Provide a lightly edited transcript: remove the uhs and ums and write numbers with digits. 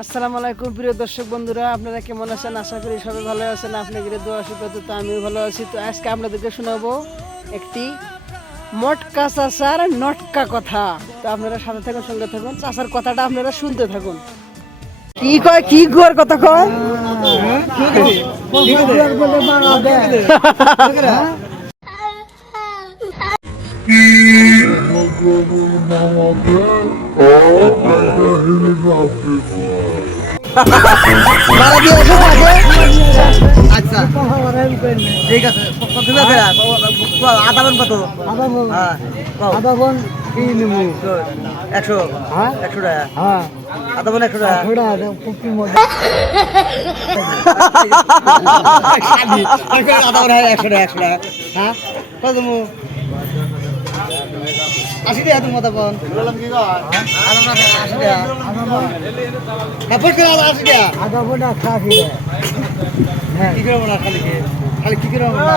আসসালামু আলাইকুম প্রিয় দর্শক বন্ধুরা, আপনারা কেমন আছেন? আশা করি সবাই ভালো আছেন। আপনাদের দোয়া আশীর্বাদ তো আমিও ভালো আছি। তো আজকে আপনাদেরকে শোনাবো একটি মটকা চাচার নটকা কথা। তো আপনারা সাথে থাকুন, সঙ্গে থাকুন, চাচার কথাটা আপনারা শুনতে থাকুন। কি কয়, কি গুয়ার কথা কয়? আচ্ছা ঠিক আছে আধা বোন কত আধা বোন কি নেবো? 100 হ্যাঁ 100 টাকা হ্যাঁ আধা বোন 100 টাকা কুকির মধ্যে আধা বোন 100 টাকা 100 টাকা হ্যাঁ কত দেবো 80 টাকা তুমি আধা বোন আধা বোন 80 টাকা না পড়তে 80 টাকা আধা বোনটা খাকি হ্যাঁ কি করে বলা খালি কি করে বলা